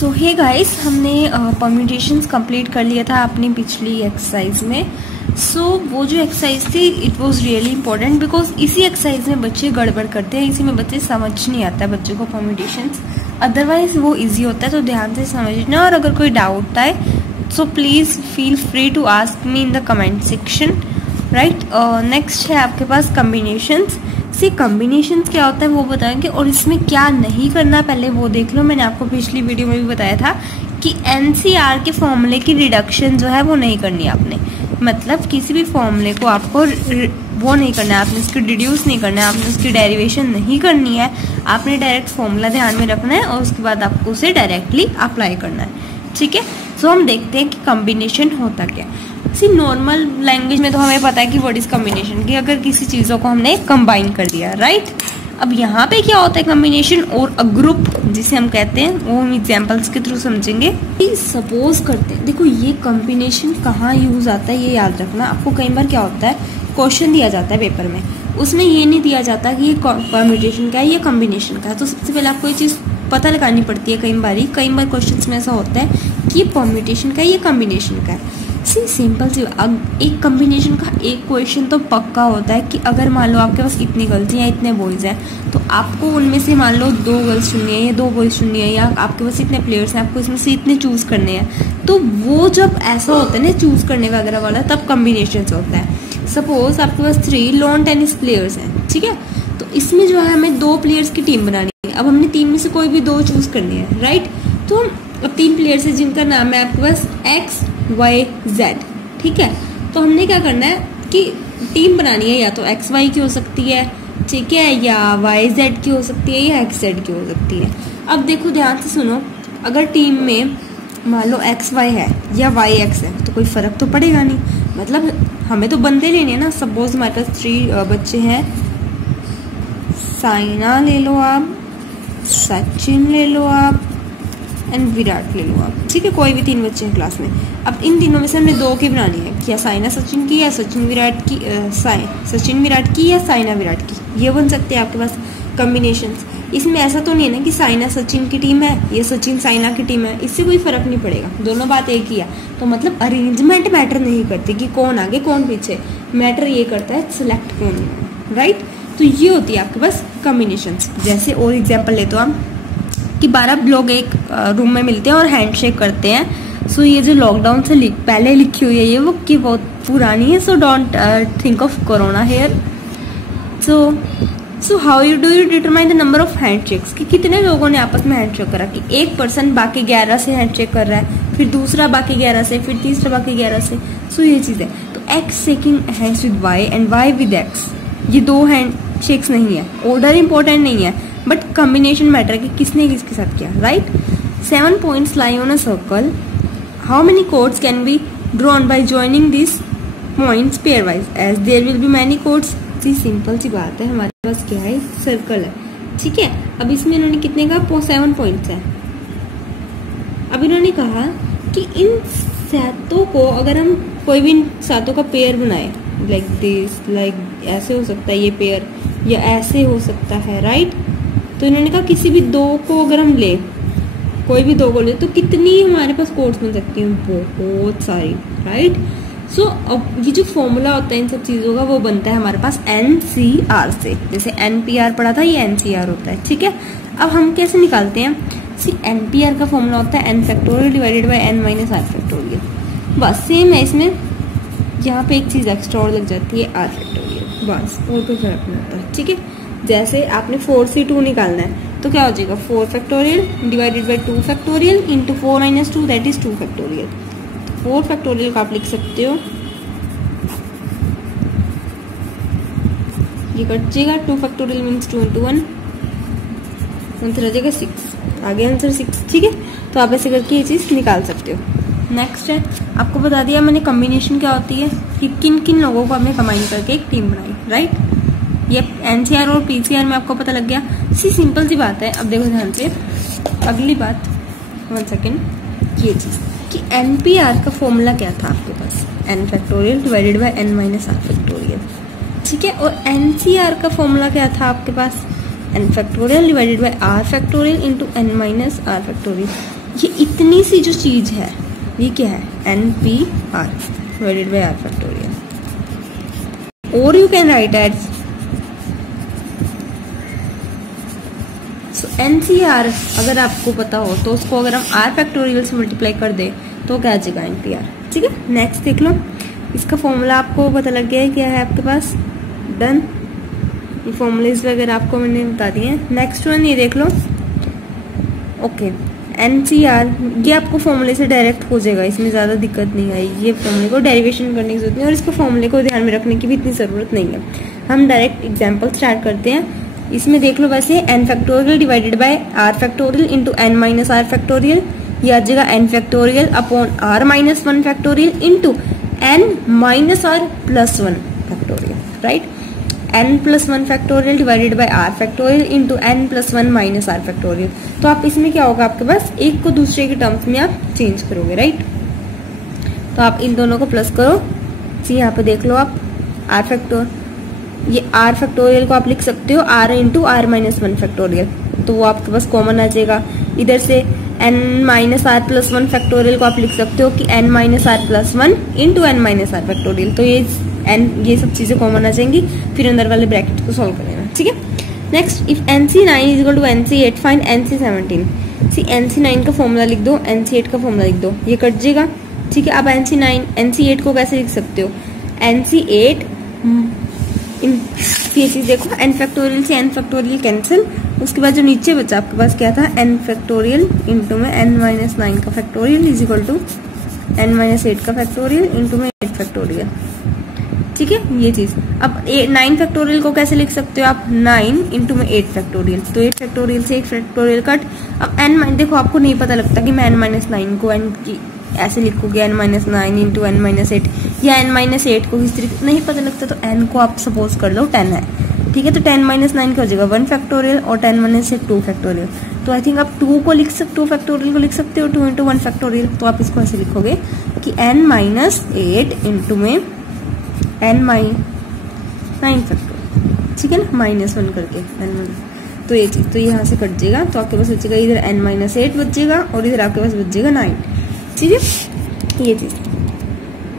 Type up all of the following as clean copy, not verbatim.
सो hey guys, हमने permutations complete कर लिया था अपनी पिछली एक्सरसाइज में। सो वो जो एक्सरसाइज थी it was really important because इसी एक्सरसाइज में बच्चे गड़बड़ करते हैं, इसी में बच्चे समझ नहीं आता है बच्चों को परम्यूटेशंस। अदरवाइज वो इजी होता है, तो ध्यान से समझना। और अगर कोई डाउट आए so please feel free to ask me in the comment section, right. Next है आपके पास कम्बिनेशंस। सी कम्बिनेशंस क्या होता है वो बताएंगे, और इसमें क्या नहीं करना पहले वो देख लो। मैंने आपको पिछली वीडियो में भी बताया था कि एनसीआर के फॉर्मूले की रिडक्शन जो है वो नहीं करनी है आपने। मतलब किसी भी फॉर्मूले को आपको वो नहीं करना है, आपने उसकी डिड्यूस नहीं करना है, आपने उसकी डेरिवेशन नहीं करनी है। आपने डायरेक्ट फॉर्मूला ध्यान में रखना है और उसके बाद आपको उसे डायरेक्टली अप्लाई करना है, ठीक है। सो हम देखते हैं कि कम्बिनेशन होता क्या है। सी नॉर्मल लैंग्वेज में तो हमें पता है कि व्हाट इज कम्बिनेशन, कि अगर किसी चीज़ों को हमने कंबाइन कर दिया, राइट। अब यहाँ पे क्या होता है कम्बिनेशन और अ ग्रुप जिसे हम कहते हैं, वो हम एग्जांपल्स के थ्रू समझेंगे। सपोज करते हैं, देखो ये कम्बिनेशन कहाँ यूज आता है ये याद रखना। आपको कई बार क्या होता है क्वेश्चन दिया जाता है पेपर में, उसमें ये नहीं दिया जाता कि ये परम्यूटेशन का है या कम्बिनेशन का है। तो सबसे पहले आपको ये चीज़ पता लगानी पड़ती है। कई बार क्वेश्चंस में ऐसा होता है कि ये परम्यूटेशन का है या कम्बिनेशन का है। सिंपल सी एक कम्बिनेशन का एक क्वेश्चन तो पक्का होता है कि अगर मान लो आपके पास इतनी गर्ल्स हैं या इतने बॉयज़ हैं, तो आपको उनमें से मान लो 2 गर्ल्स चुननी है या 2 बॉयज़ चुननी है, या आपके पास इतने प्लेयर्स हैं, आपको इसमें से इतने चूज़ करने हैं। तो वो जब ऐसा होता है ना चूज़ करने वगैरह वाला, तब कम्बिनेशन होता है। सपोज आपके पास 3 लॉन टेनिस प्लेयर्स हैं, ठीक है। तो इसमें जो है हमें 2 प्लेयर्स की टीम बनानी है। अब हमने 3 में से कोई भी 2 चूज़ करनी है, राइट। तो अब 3 प्लेयर्स हैं जिनका नाम है आपके पास X Y Z, ठीक है। तो हमने क्या करना है कि टीम बनानी है, या तो XY की हो सकती है, ठीक है, या YZ की हो सकती है, या XZ की हो सकती है। अब देखो ध्यान से सुनो, अगर टीम में मान लो XY है या YX है तो कोई फर्क तो पड़ेगा नहीं। मतलब हमें तो बंदे लेने हैं ना। सपोज हमारे पास 3 बच्चे हैं, साइना ले लो आप, सचिन ले लो आप एंड विराट ले लो आप, ठीक है। कोई भी 3 बच्चे हैं क्लास में। अब इन तीनों में से हमने 2 की बनानी है, या साइना सचिन की या सचिन विराट की, सचिन विराट की या साइना विराट की। ये बन सकते हैं आपके पास कम्बिनेशंस। इसमें ऐसा तो नहीं है ना कि साइना सचिन की टीम है या सचिन साइना की टीम है, इससे कोई फर्क नहीं पड़ेगा, दोनों बात एक ही है। तो मतलब अरेंजमेंट मैटर नहीं करती कि कौन आगे कौन पीछे, मैटर ये करता है सिलेक्ट कौन है, राइट। तो ये होती है आपके पास कम्बिनेशंस। जैसे और एग्जाम्पल ले तो हम कि 12 लोग एक रूम में मिलते हैं और हैंडशेक करते हैं। सो ये जो लॉकडाउन से पहले लिखी हुई है ये वो कि बहुत पुरानी है। So don't think of corona here. So how do you determine the number of handshakes, कि कितने लोगों ने आपस में हैंडशेक करा। कि एक पर्सन बाकी 11 से हैंडशेक कर रहा है, फिर दूसरा बाकी 11 से, फिर तीसरा बाकी 11 से। सो ये चीज़ है। तो X shaking hands with Y and Y with X, ये 2 हैंडशेक्स नहीं है। ऑर्डर इंपॉर्टेंट नहीं है, बट कम्बिनेशन मैटर कि किसने किसके साथ किया, right. 7 points lie on a circle. How many chords can be drawn by joining these points pairwise? As there will be many chords. सी सिंपल सी बात है, हमारे पास क्या है, सर्कल है, ठीक है। अब इसमें इन्होंने कितने कहा, 7 points है। अब इन्होंने कहा कि इन 7 को अगर हम कोई भी 7 का पेयर बनाए, लाइक दिस, लाइक ऐसे हो सकता है ये पेयर, या ऐसे हो सकता है, राइट। तो इन्होंने कहा किसी भी 2 को अगर हम ले, कोई भी 2 को ले, तो कितनी हमारे पास कोड्स बन सकती हैं, बहुत सारी, राइट। सो अब ये जो फॉर्मूला होता है इन सब चीज़ों का वो बनता है हमारे पास NCR से। जैसे NPR पढ़ा था, ये NCR होता है, ठीक है। अब हम कैसे निकालते हैं, सी NPR का फॉर्मूला होता है n factorial divided by n minus r factorial. बस सेम है, इसमें यहाँ पे एक चीज़ एक्स्ट्रा और लग जाती है r फैक्टोरियल, बस और कोई फर्क नहीं होता, ठीक है। जैसे आपने 4C2 निकालना है तो क्या हो जाएगा, 4 factorial divided by 2 factorial into 4 minus 2 that is 2 factorial. 4 factorial का आप लिख सकते हो, ये कट जाएगा, 2 फैक्टोरियल मीन्स 2 इंटू 1, आंसर आ जाएगा 6। आगे आंसर 6, ठीक है। तो आप ऐसे करके ये चीज़ निकाल सकते हो। नेक्स्ट है, आपको बता दिया मैंने कम्बिनेशन क्या होती है, कि किन किन लोगों को हमने कंबाइन करके एक टीम बनाई, राइट। ये NCR और PCR में आपको पता लग गया। सी सिंपल सी बात है। अब देखो ध्यान से, अगली बात, 1 सेकेंड, ये चीज़ कि NPR का फॉर्मूला क्या था आपके पास, n factorial divided by n minus r factorial, ठीक है। और NCR का फॉर्मूला क्या था आपके पास, n factorial divided by r factorial into n minus r factorial. ये इतनी सी जो चीज है ये क्या है, NPR divided by R factorial, और you can write as NCR। अगर आपको पता हो तो उसको अगर हम R फैक्टोरियल से मल्टीप्लाई कर दे तो क्या आ जाएगा NPR। ठीक है, नेक्स्ट देख लो, इसका फॉर्मूला आपको पता लग गया है क्या है आपके पास, डन। ये फॉर्मूलेज वगैरह आपको मैंने बता दिए हैं। नेक्स्ट वन ये देख लो, ओके NCR, ये आपको फॉर्मूले से डायरेक्ट हो जाएगा, इसमें ज़्यादा दिक्कत नहीं आएगी, ये फॉर्मूले को डेरिवेशन करने की जरूरत नहीं है और इसको फॉर्मूले को ध्यान में रखने की भी इतनी ज़रूरत नहीं है। हम डायरेक्ट एग्जाम्पल स्टार्ट करते हैं। इसमें देख लो वैसे n factorial divided by R factorial into n minus R factorial, ये आ जाएगा n factorial upon R minus 1 factorial into n minus R plus 1 factorial, right. n plus 1 factorial divided by R factorial into n plus 1 minus R factorial. तो आप इसमें क्या होगा, आपके पास एक को दूसरे के टर्म्स में आप चेंज करोगे, राइट। तो आप इन दोनों को प्लस करो, यहाँ पे देख लो आप R फैक्टोरियल, ये R फैक्टोरियल को आप लिख सकते हो R into R minus 1 factorial, तो वो आपके पास कॉमन आ जाएगा। इधर से n minus R plus 1 factorial को आप लिख सकते हो कि n minus R plus 1 into n minus R factorial, तो ये सब चीजें कॉमन आ जाएंगी। फिर अंदर वाले ब्रैकेट को सॉल्व कर लेना, ठीक है। Next, if NC9 is equal to NC8 find NC17। See NC9 का फॉर्मूला लिख दो, NC8 का फॉर्मूला लिख दो, ये कट जाएगा, ठीक है। आप NC8 को कैसे लिख सकते हो, NC8 ये चीज देखो, n फैक्टोरियल से n फैक्टोरियल कैंसिल, उसके बाद जो नीचे बचा आपके पास क्या था, n फैक्टोरियल इंटू में n माइनस 9 का factorial is equal to n minus 8 का फैक्टोरियल इंटू में 8 फैक्टोरियल, ठीक है। ये चीज अब 9 फैक्टोरियल को कैसे लिख सकते हो आप, 9 इंटू में 8 फैक्टोरियल, तो 8 फैक्टोरियल से 8 फैक्टोरियल कट। अब n देखो आपको नहीं पता लगता कि मैं n माइनस 9 को n की ऐसे लिखोगे n minus 9 into n minus 8 या n माइनस 8 को किस तरीके नहीं पता लगता, तो n को आप सपोज कर लो 10 है, ठीक है। तो 10 माइनस 9 का हो जाएगा 1 फैक्टोरियल और 10 माइनस 8 2 फैक्टोरियल। तो आई थिंक आप 2 को लिख सकते हो, फैक्टोरियल को लिख सकते हो 2 इंटू 1 फैक्टोरियल। तो आप इसको ऐसे लिखोगे कि n माइनस 8 इंटू में n माइनस 9 फैक्टोरियल, ठीक है ना, माइनस 1 करके n। तो ये चीज तो यहाँ से कट जाएगा, तो आपके पास बचेगा इधर n माइनस 8 बचेगा और इधर आपके पास बचेगा 9, ठीक है। ये चीज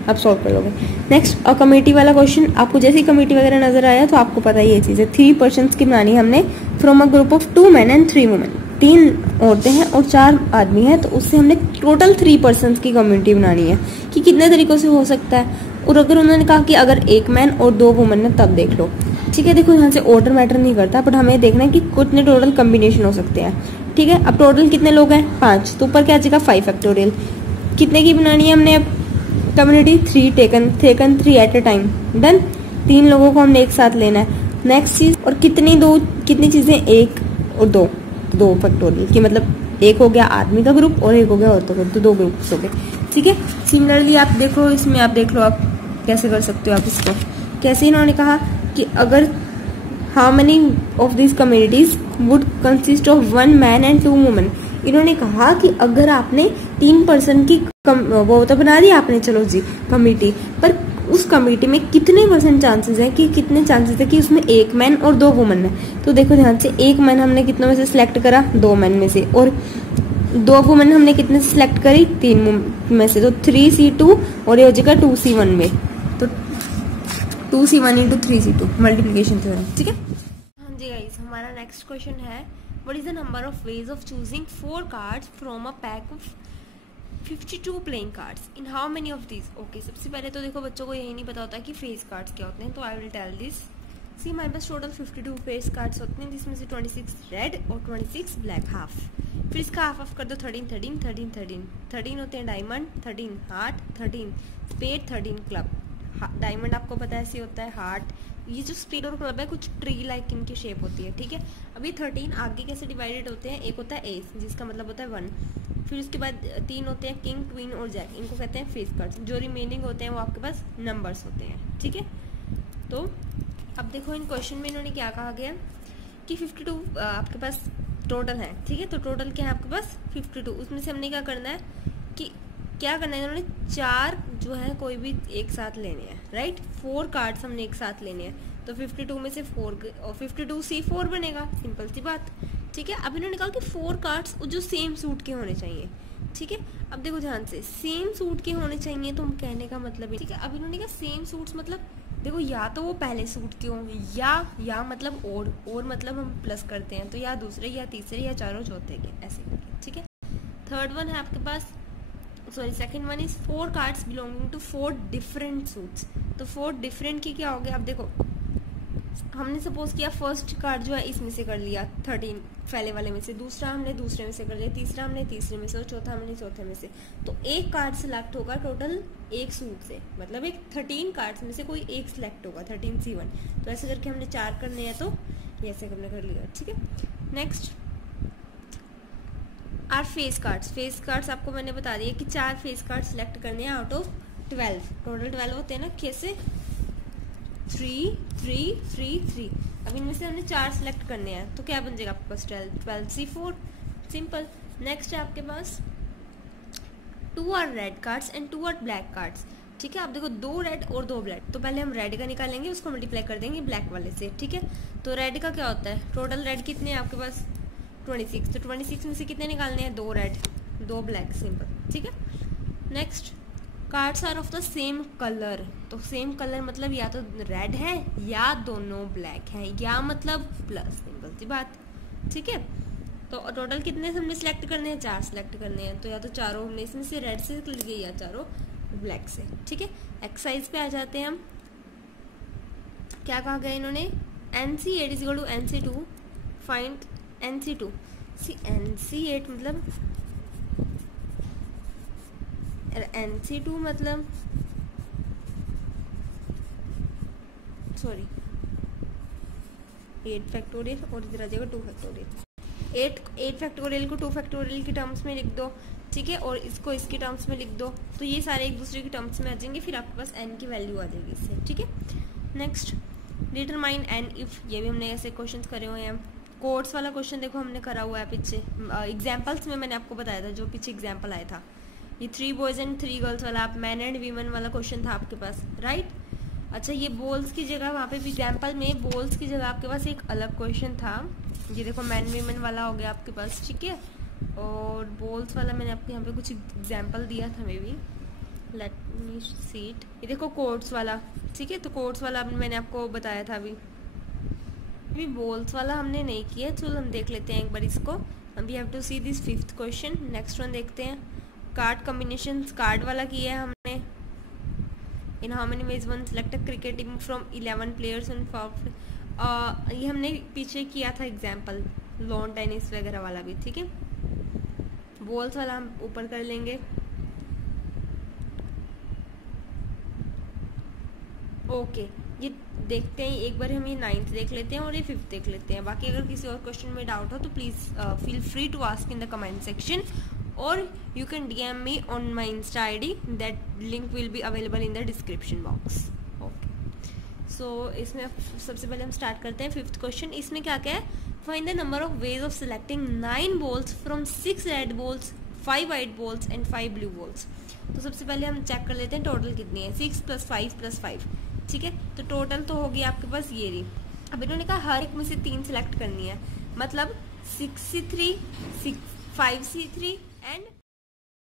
आप सॉल्व कर लोगे। नेक्स्ट, और कमेटी वाला क्वेश्चन, आपको जैसे ही कमेटी वगैरह नजर आया तो आपको पता है ये चीज है। 3 पर्सन्स की बनानी हमने from a group of 2 men and 3 women, 3 औरतें हैं और 4 आदमी हैं, तो उससे हमने टोटल 3 पर्सन्स की कम्युनिटी बनानी है कि कितने तरीकों से हो सकता है। और अगर उन्होंने कहा कि अगर 1 मैन और 2 वुमेन है तब देख लो, ठीक है। देखो यहाँ से ऑर्डर मैटर नहीं करता, बट हमें देखना है कि कितने टोटल कम्बिनेशन हो सकते हैं, ठीक है। अब टोटल कितने लोग हैं, 5, तो ऊपर क्या आ जाएगा 5 फैक्टोरियल। कितने की बनानी है हमने अब community, 3 taken 3 at a time, done. 3 लोगों को हमने एक साथ लेना है। नेक्स्ट चीज, और कितनी चीजें, 1 और 2 फैक्टोरियल की, मतलब एक हो गया आदमी का ग्रुप और एक हो गया औरतों का, तो 2 ग्रुप्स हो गए, ठीक है। सिमिलरली आप देखो इसमें, आप देख लो आप कैसे कर सकते हो आप इसको। कैसे इन्होंने कहा कि अगर how many of this communities would consist of 1 man and 2 women। इन्होंने कहा कि अगर आपने 3 पर्सन की वो तो बना दी आपने, चलो जी कमेटी, पर उस कमेटी में कितने % चांसेस हैं कि कितने चांसेस है कि उसमें 1 मैन और 2 वुमेन है। तो देखो ध्यान से, 1 मैन हमने कितनों में से सिलेक्ट करा, 2 मैन में से, और 2 वुमेन हमने कितने से सिलेक्ट करी, 3 में से, तो 3C2 और ये हो जाएगा 2C1 में, तो 2C1 into 3C2 multiplication theorem, ठीक है। हाँ जी गाइस, हमारा नेक्स्ट क्वेश्चन है, what is the number of ways of choosing 4 cards from a pack of 52 playing cards in how many of these. Okay, सबसे पहले तो देखो बच्चों को यही नहीं पता होता कि फेस कार्ड्स क्या होते हैं, तो आई विल टेल दिस। सी हमारे पास टोटल 52 फेस कार्ड्स होते हैं, जिसमें से 26 रेड और 26 ब्लैक हाफ। फिर इसका हाफ कर दो 13 13 13 13 13 होते हैं diamond, 13 heart, 13 spade, 13 club. Diamond आपको पता है ऐसे होता है, हार्ट, ये जो स्पेड और क्लब है कुछ ट्री लाइक इनकी शेप होती है, ठीक है। अभी 13 आगे कैसे डिवाइडेड होते हैं, एक होता है एस जिसका मतलब होता है 1, फिर उसके बाद 3 होते हैं किंग, क्वीन और जैक, इनको कहते हैं फेस कार्ड्स। जो रिमेनिंग होते हैं वो आपके पास नंबर्स होते हैं, ठीक है। तो अब देखो इन क्वेश्चन में इन्होंने क्या कहा गया कि 52 आपके पास टोटल है, ठीक है। तो टोटल क्या है आपके पास 52, उसमें से हमने क्या करना है कि क्या करना है, इन्होंने 4 जो है कोई भी एक साथ लेने हैं, राइट। 4 कार्ड्स हमने एक साथ लेने हैं, तो 52 में से 4 और 52C4 बनेगा, सिंपल सी बात, ठीक है। अब इन्होंने कहा कि 4 कार्ड्स जो सेम सूट के होने चाहिए, ठीक है। अब देखो ध्यान से, सेम सूट के होने चाहिए तो हम कहने का मतलब, ठीक है। अब इन्होंने कहा सेम सूट्स मतलब देखो या तो वो पहले सूट के हों या मतलब और मतलब हम प्लस करते हैं तो या दूसरे या तीसरे या चारों चौथे के, ऐसे करके, ठीक है। थर्ड वन है आपके पास, sorry second one is 4 cards belonging to 4 different suits. तो 4 डिफरेंट की क्या हो गया, अब देखो हमने सपोज किया फर्स्ट कार्ड जो है इसमें से कर लिया 13 पहले वाले में से, दूसरा हमने दूसरे में से कर लिया, तीसरा हमने तीसरे में से और चौथा हमने चौथे में से। तो एक कार्ड सिलेक्ट होगा टोटल एक सूट से, मतलब एक 13 कार्ड्स में से कोई एक सिलेक्ट होगा, 13C1। तो ऐसे करके हमने 4 करने हैं तो ये ऐसे हमने कर लिया, ठीक है। Next are face cards. Face cards आपको मैंने बता दिया कि 4 फेस कार्ड सिलेक्ट करने हैं आउट ऑफ 12, टोटल 12 होते हैं ना, कैसे 3 3 3 3। अब इनमें से हमने 4 सिलेक्ट करने हैं तो क्या बन जाएगा आपके पास 12C4, सिंपल। नेक्स्ट है आपके पास 2 are red cards and 2 are black cards, ठीक है। आप देखो 2 रेड और 2 ब्लैक, तो पहले हम रेड का निकालेंगे, उसको मल्टीप्लाई कर देंगे ब्लैक वाले से, ठीक है। तो रेड का क्या होता है, टोटल रेड कितने हैं आपके पास 26, तो 26 में से कितने निकालने हैं 2 रेड 2 ब्लैक, सिंपल, ठीक है। Next cards are of the same colour, तो सेम कलर मतलब या तो रेड है या दोनों ब्लैक है या मतलब प्लस, सिंपल सी बात, ठीक है। तो टोटल कितने हमने सिलेक्ट करने हैं 4 सिलेक्ट करने हैं, तो या तो चारों हमने इसमें से रेड से कर लिए या चारों ब्लैक से, ठीक है। एक्सरसाइज पे आ जाते हैं हम, क्या कहा गया इन्होंने, NC8 is equal to NC2, find NC2। See NC8 मतलब NC2 मतलब सॉरी 8 फैक्टोरियल और इधर आ जाएगा 2 फैक्टोरियल। 8 फैक्टोरियल को 2 फैक्टोरियल की टर्म्स में लिख दो, ठीक है, और इसको इसकी टर्म्स में लिख दो, तो ये सारे एक दूसरे की टर्म्स में आ जाएंगे, फिर आपके पास n की वैल्यू आ जाएगी इससे, ठीक है। नेक्स्ट डिटरमाइन n इफ, ये भी हमने ऐसे क्वेश्चंस करे हुए हैं। कोड्स वाला क्वेश्चन देखो हमने करा हुआ है पीछे, एग्जाम्पल्स में मैंने आपको बताया था जो पीछे एग्जाम्पल आया था, ये 3 बॉयज एंड 3 गर्ल्स वाला, आप मैन एंड वीमन वाला क्वेश्चन था आपके पास, राइट। अच्छा ये बॉल्स की जगह वहाँ पे भी एग्जाम्पल में बॉल्स की जगह आपके पास एक अलग क्वेश्चन था, ये देखो मैन वीमन वाला हो गया आपके पास, ठीक है। और बॉल्स वाला मैंने आपके यहाँ पे कुछ एग्जाम्पल दिया था may be, let me see it, ये देखो कोड्स वाला, ठीक है। तो कोड्स वाला मैंने आपको बताया था अभी बॉल्स वाला हमने नहीं किया, चलो हम देख लेते हैं एक बार इसको। We have to see this 5th question. Next one देखते हैं, कार्ड कॉम्बिनेशन, कार्ड वाला किया है हमने। In how many ways one select a cricket team from 11 players in 4, ये हमने पीछे किया था एग्जाम्पल, लॉन टेनिस वगैरह वाला भी, ठीक है। बॉल्स वाला हम ऊपर कर लेंगे, ओके। ये देखते हैं एक बार हम ये 9th देख लेते हैं और ये 5th देख लेते हैं। बाकी अगर किसी और क्वेश्चन में डाउट हो तो please feel free to ask in the comment section, or you can DM me on my Insta ID, that link will be available in the description box. Okay, so इसमें सबसे पहले हम start करते हैं 5th question. इसमें क्या क्या है, find the number of ways of selecting 9 balls from 6 red balls, 5 white balls and 5 blue balls। तो सबसे पहले हम चेक कर लेते हैं टोटल कितनी है, 6 + 5 + 5, ठीक है। तो टोटल तो होगी आपके पास ये रही। अब इन्होंने कहा हर एक में से 3 सिलेक्ट करनी है, मतलब 6C3, 5C3 and